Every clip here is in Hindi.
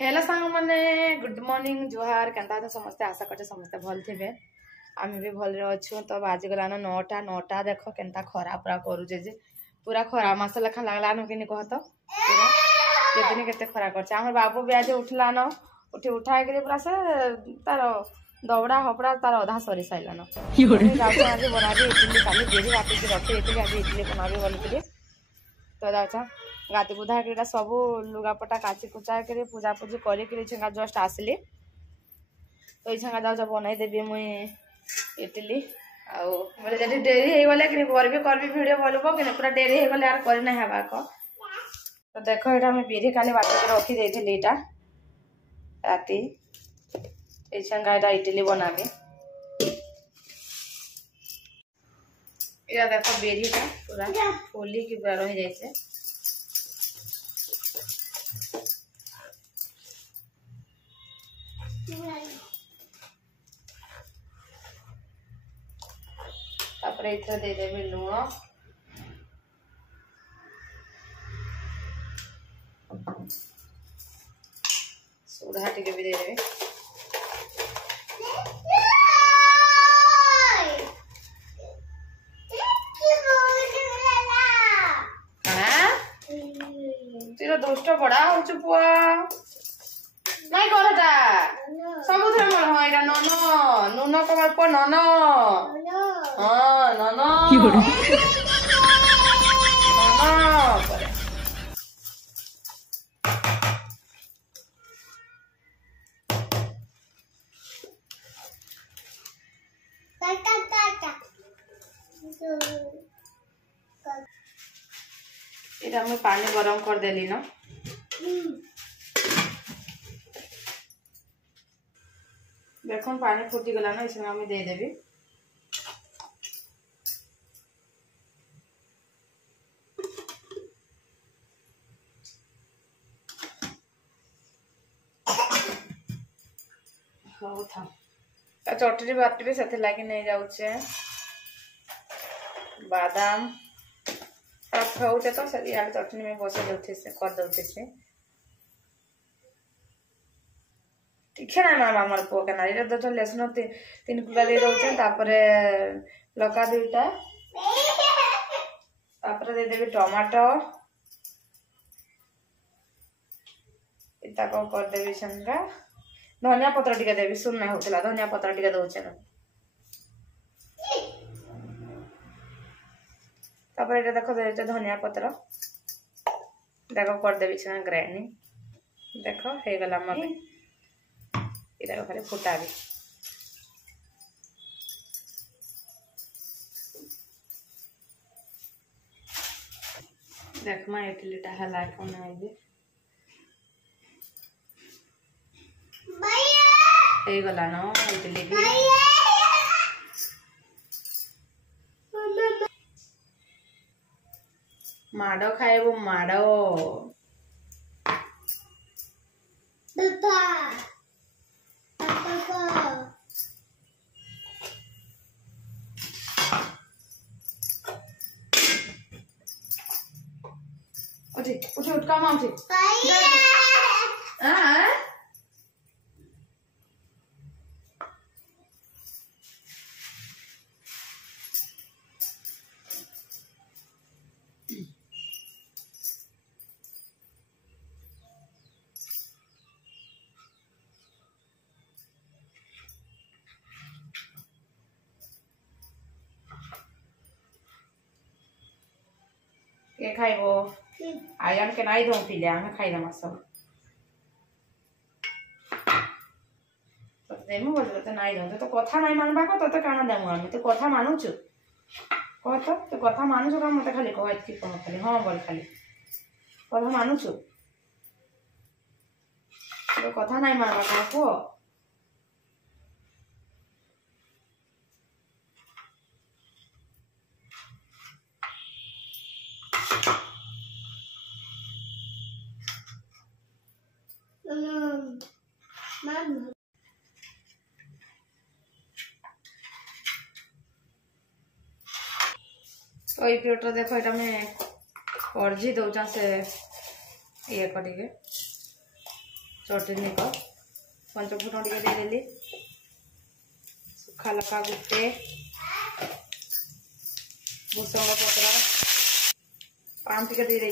हेलो सांग माने गुड मॉर्निंग जोहार केनता तो समस्ते आशा करते समस्ते भल थे आम भी भल अच्छु तो बाजी गलान 9टा 9टा देख केनता खरा पूरा करुचे जे पूरा खरा मास लेखा लगलान कि कह तो पूरा केतनी केते खरा कर बाबू भी आज उठलान उठी उठा पूरा से तार दबड़ा हपड़ा तार अधा सरी सारान आज बनाबी इडली काली डेरी राति रखी आज इडली बनाबी बोलिकी तो जाऊँ गाती गुधा के सब लुगापटा काची कुचा कर पूजा पूजी कर जस्ट आसली तो ये जाऊँ बनईदेवी मुई इडली आगे जब डेरी हो गले कि भिड भल कि पूरा डेरी हो गले यार करना है तो देख ये मुझे बिरी काली बाटी रखी देती राति ये इडली बनाबी या देखो बेरी का पूरा फूली की पूरा रही जाइए तापरे इथे दे देबे लूण सोडा टिके भी दे देबे तेरा दोस्त बड़ा हो चुपुआ नहीं करता सबुथरे मोर हां एटा ननो नुनो कमर को ननो हां ननो ननो करे एटा मैं पानी गरम कर देली ना देखो पानी फुटी गला ना इसमें हमें दे देवी हो था चटनी बाटी से लगी नहीं जाऊे बादाम सब खाऊे तो से यार चटनी में बस दे कर दे से ठीक है ना मामार पुओ के ना तो लेसन 3 कुला दे दौचे लका 2टा दे देवी टमाटो इता को कर देवी संगा धनिया पत्र टिके देवी सुनना होतला धनिया पत्र टिके दौचे ना ये देखो दे धनिया पत्र देखो कर देवी छना ग्राइंडिंग देखो हे गला मगे इधर खाली फुटा भी देख मा इडलीटा हला कोन आइबे हे गला न इडली भी माडो खाइबो माडो उठे उठ काम उठे के खाइबो आयन के नाई दो पिले हमें खाई दमा सब तो देमु बोल तो नाई दो तो कथा नाई मानबा को तो काना देमु हम तो कथा मानु छु कह तो कथा मानु छु का मते खाली कह इतकी कोन खाली हां बोल खाली कथा मानु छु तो कथा नाई मानबा को तो ये पेटर देखो ये मैं अर्जी दौचा से ये कटिके चटनी को पंचफुटन टे देदेली सुखा लका गुटे भूसंग पत्र पान टे दे दे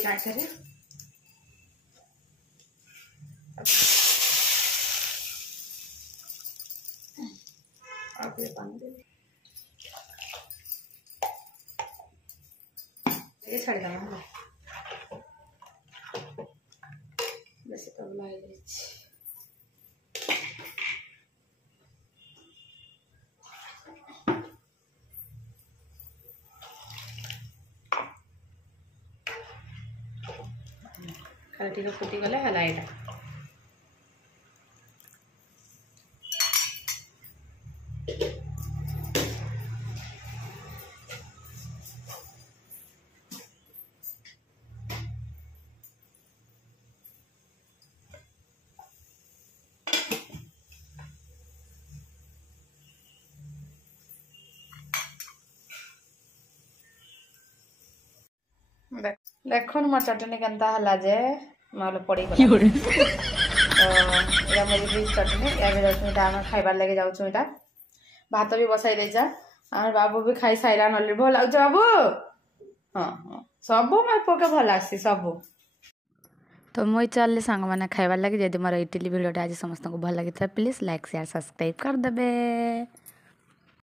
पानी दे छाड़ा बेस तबला खाली टी फुटी गले है यहाँ देखो मोर चटनी केनता हला जे माल पड़ी गला तो या मोर चटनी या भी चटनी आम खाइबार लगे जाऊँ इटा भात भी बसाई देजा आम बाबू भी खाई सारा नल भल लगे बाबू हाँ हाँ सब मैं पके भल आसी सब तो मुई चल सांग मैंने खाइबार लगे जदि मोर इडली भिडियोटा आज समस्त को भल लगी प्लीज लाइक शेयर सब्सक्राइब कर देबे।